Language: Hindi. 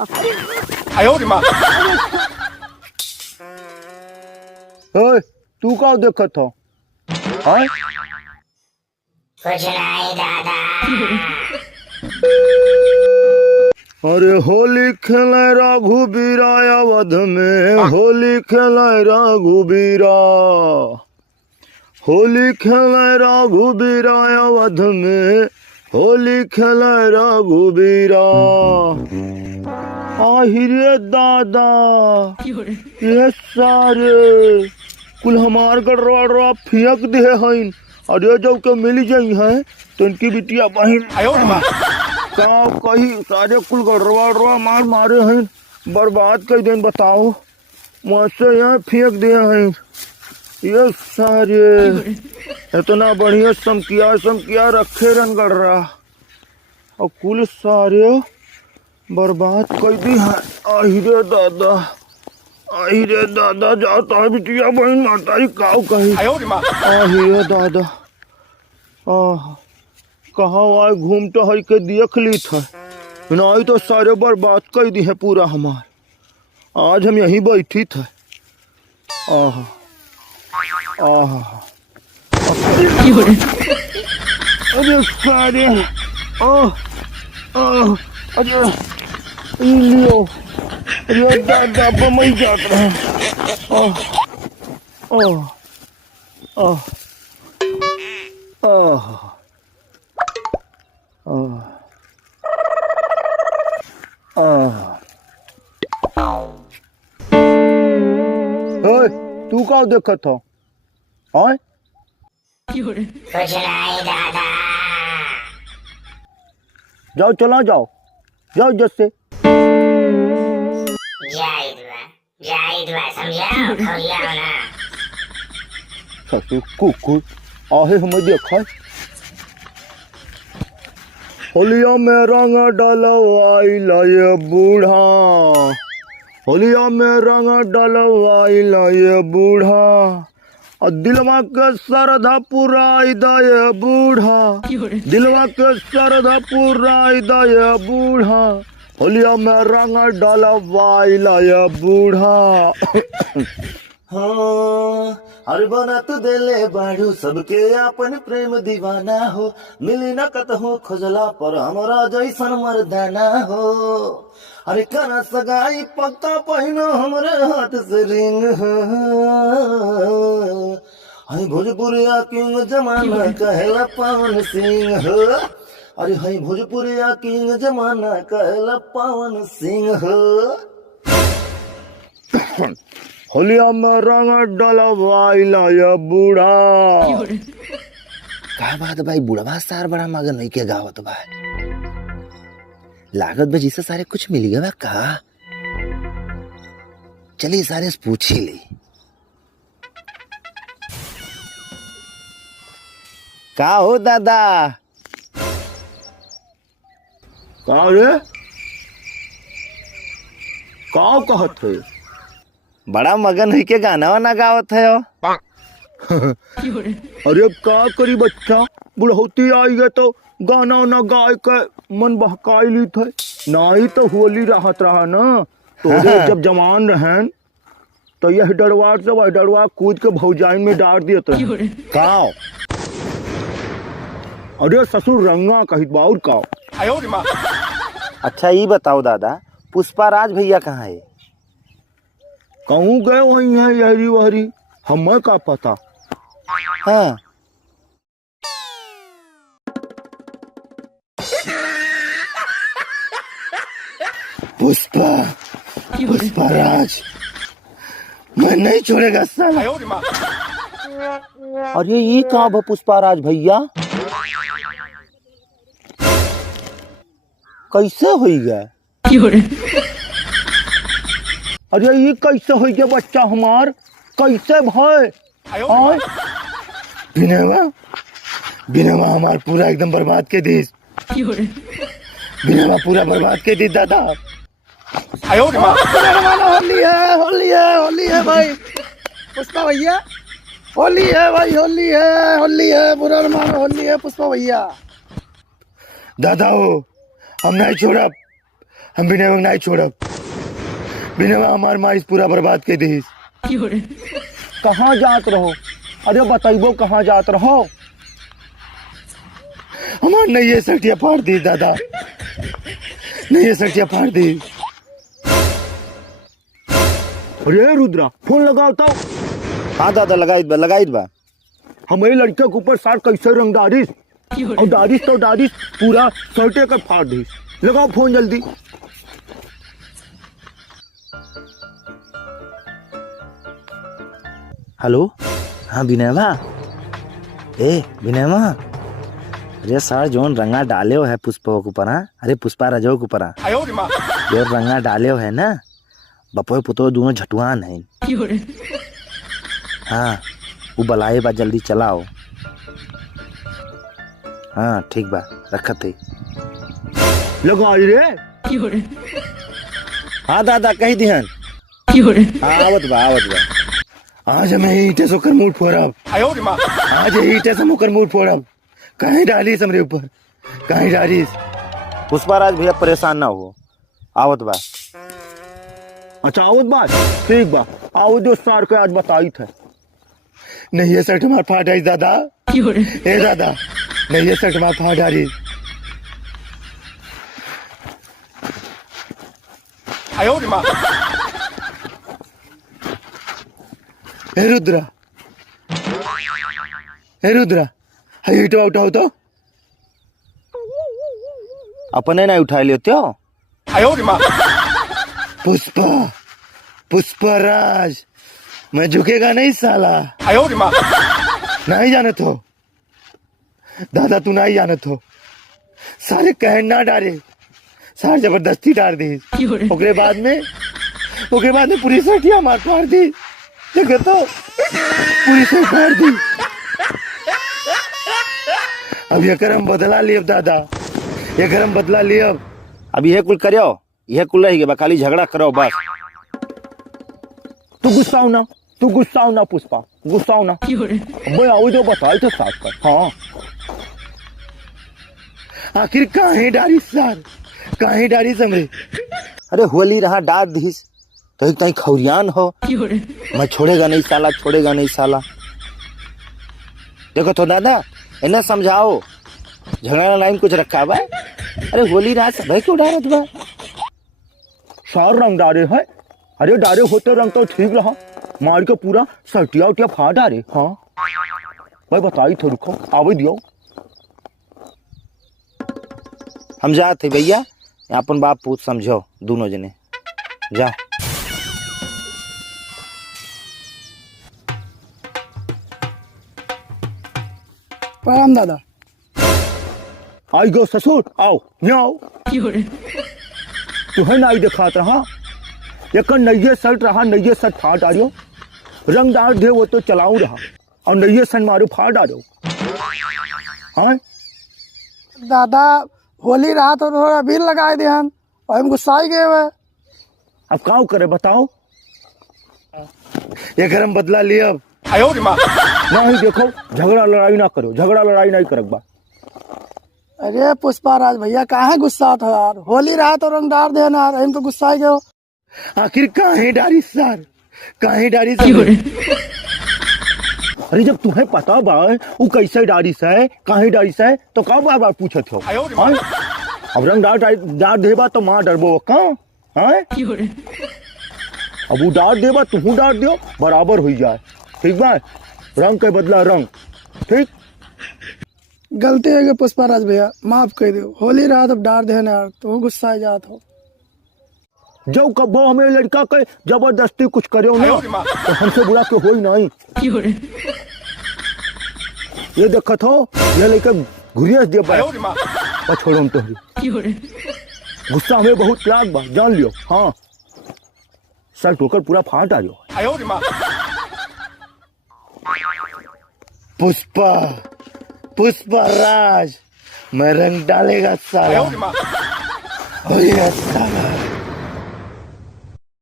ओए तू का देखत हो? हाँ कुछ नहीं दादा। अरे होली खेले रघुबीरा अवध में, होली खेले रघुबीरा, होली खेले रघुबीरा अवध में, होली खेले रघुबीरा। आहिरे दादा ये सारे कुल हमार गड़वा फेंक दे हैं। अरे जब के मिल जाई हैं तो इनकी बिटिया बहन का कहीं सारे कुल गड़वा मार मारे हैं, बर्बाद कर दें। बताओ मुझसे यहाँ फेंक दिए हैं ये सारे। इतना बढ़िया समकिया रखे रन गड़रा और कुल सारे बर्बाद कर दी है। आहिरे दादा जाता है बिटिया बहन मातारी काव कही। आहिरे दादा कहाँ आए घूमते है के देख ली था नहीं तो सारे बर्बाद कर दी है पूरा हमार। आज हम यहीं बैठी थे। आह अरे सारे अरे लियो अरे दादा बमई जात रहे। तू का देखत हो? हाँ कुछ नहीं दादा। जाओ चला जाओ जैसे जाहिद समझाओ खोलिया ना। ससुर कुकुर आहे हमें देखा। होलिया में रंग डलवाइला ये बूढ़ा, होलिया में रंग डलवाइला ये बूढ़ा, और दिलवा के श्रद्धा पुराई दा ये बूढ़ा, दिलवा के श्रद्धा पुराई दा ये बूढ़ा, होलिया में रंग डलवाइला ये बूढ़ा। हाँ हर बना तो दिले बाढ़ू सबके अपन प्रेम दीवाना हो, मिली न कतहु खोजला पर हमरा जैसन मर्दाना हो। अरे कना सगाई पक्का पहिनो हमरे हाथ से रिंग हो। हई भोजपुरिया किंग जमाना कहला पवन सिंह हो। अरे हई भोजपुरिया किंग जमाना कहला पवन सिंह हो। होलिया में रंग डलवाइला ये बूढ़ा। का बात भाई बुढ़वा सार बड़ा मगन नहीं के गावत बा। लागत बजी से सारे कुछ मिल गया का। चलिए सारे से पूछ ही ली। का हो दादा? का रे का कहत है? बड़ा मगन हुई के गाना वाना गावत है। अरे का करी बच्चा, बुढ़ौती आई है तो गाना ना गाय के मन बहकाई ली थे। नहीं तो होली रहत रहा ना तो जब जवान रहन तो यह डरवा से वह डरवा कूद के भौजाइन में डाल दिए थे। काओ? अरे ससुर रंगा कही बाउर का। अच्छा ये बताओ दादा, पुष्पा राज भैया कहाँ है? कहूँ गए वही है यहरी वहरी, हमें का पता। हाँ पुष्पा राज मैं नहीं छोड़ेगा साला। अरे ये कहाँ बा पुष्पा राज भैया? कैसे हो गया? अरे ये कैसे हो गया बच्चा हमार? कैसे भाई? बिना हमार पूरा एकदम बर्बाद के दी। बिना पूरा बर्बाद के दी दादा। होली है भाई पुष्पा भैया, होली है भाई, होली है बुरा न मानो, होली है पुष्पा भैया। दादा हो हम नहीं छोड़ा, हम बिना नहीं छोड़ब। बिना हमार माइस पूरा बर्बाद के दी। कहाँ जात रहो? अरे बताइबो कहाँ जात रहो? हमार नहीं ये सटिया फाड़ दी दादा, नहीं ये सटिया फाड़ दी। अरे रुद्रा फोन लगाओ तो। हाँ दादा लगाई बा। हमारे लड़के के ऊपर सार कैसे रंग डारिस और डारिस पूरा शर्टे कर फाड़ दी। लगाओ फोन जल्दी। हेलो, हाँ विनयवा। ए विनयवा, अरे सर जोन रंगा डाले हो है पुष्पा के ऊपर। अरे पुष्पा रजो के ऊपर जो रंगा डाले हो है ना, बपोए पुतो दोनों झटुआन है। हाँ वो बलाए बा, जल्दी चलाओ। हाँ ठीक बा, रखत है। लगाई रे। हाँ दादा कही दिहन। हाँ आवत बा। आज मैं ईटे से ओकर मूड फोड़ब। आज ईटे से ओकर मूड फोड़ब। कहीं डालिस हमरे ऊपर, कहीं डालिस। पुष्पाराज भैया परेशान ना हो, आवत बा। अच्छा आवत बात ठीक बा। आओ जो सार के आज बताई थे। नहीं ये शर्ट मार फाड़ आई दादा। ए दादा, नहीं ये शर्ट मार फाड़ आ रही। हे रुद्रा, हाई उठाओ तो। अपने नहीं उठा लेते हो। पुष्पराज, मैं झुकेगा नहीं साला। नहीं जानत हो दादा, तू नहीं जानत हो। सारे कहन ना डारे, सारे जबरदस्ती डाल दी। ओकरे बाद में पूरी सटिया मार फाड़ दी। देखो तो पूरी सट फाड़ दी। अब ये करम बदला लियब दादा, ये करम बदला लियब। अब ये कुल करो, यह कुल रही गया, खाली झगड़ा करो बस। तू गुस्साओ ना पुष्पा, गुस्साओ ना। मैं आओ जो बताई थे साथ पर। हाँ आखिर काहे डारी सर, काहे डारी समरे। अरे होली रहा डार दीस तो कहीं खौरियान हो। मैं छोड़ेगा नहीं साला। देखो तो दादा, इन्हें समझाओ, झगड़ा लाइन कुछ रखा बा। अरे होली रात सब क्यों डारत बा। सार रंग डारे है। अरे डारे होते रंग तो ठीक रहा, मार के पूरा सटिया फाड़ डारे। हाँ भाई बताई थे, रुको आवे दियो। हम जाते भैया, अपन बाप पूछ समझो दोनों जने। जा प्रणाम दादा। आई गो ससुर, आओ यहाँ आओ। तुम्हें नहीं दिखात रहा, एक नये शर्ट रहा, नये शर्ट फाड़ डालियो। रंग डाल दे वो तो चलाऊ रहा, और नये शर्ट मारो फाड़ डालो। हाँ दादा होली रहा तो थोड़ा बिल लगाए दे हम, और हम गुस्सा ही गए हुए। अब क्या करे बताओ। ये गरम बदला लिया अब। नहीं देखो, झगड़ा लड़ाई ना करो, झगड़ा लड़ाई नहीं करक बा। अरे पुष्पाराज भैया काहे गुस्सा था यार, होली रहा तो रंग डाल देना यार, हम तो गुस्सा ही गए। आखिर काहे डारी सर, काहे डारी सर। अरे जब तुम्हें पता बा वो कैसे डारिस है, काहे डारिस है, तो का बार बार पूछत हो। हाँ? अब रंग डाल देबा तो माँ डरबो का। हाँ अब वो डाल देबा तू डाल दियो, बराबर हो जाए। ठीक बा, रंग के बदला रंग। ठीक, गलती है पुष्पाराज भैया, माफ कर दो। होली रहा तब डाल देना यार, तो गुस्सा ही जात हो। जब कबो हमें लड़का के जबरदस्ती कुछ करे ना, तो हमसे बुरा क्यों हो ही नहीं। ये देखत हो, ये लेकर घुरिया दे पर छोड़ो हम तो। गुस्सा हमें बहुत त्याग बा, जान लियो। हाँ सर ठोकर पूरा फाट आ जाओ। पुष्पाराज, मैं रंग डालेगा साला। साला